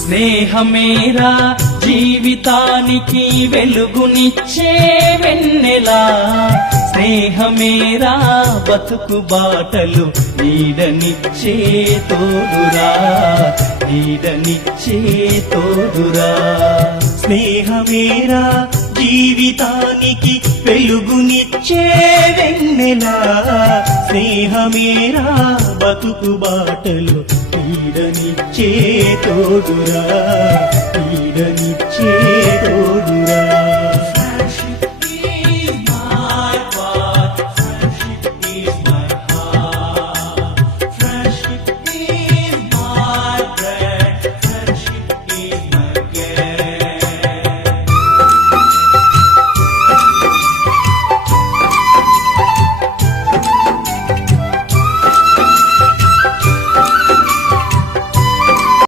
స్నేహమేరా జీవితానికి వెలుగునిచ్చే వెన్నెలా, స్నేహమేరా బతుకు బాటలు నీడనిచ్చే తోడురా, నీడనిచ్చే తోడురా. స్నేహమేరా జీవితానికి వెలుగునిచ్చే వెన్నెలా, స్నేహమేరా బతుకు బాటలు నీడనిచ్చే తోడురా, నీడనిచ్చే తోడురా.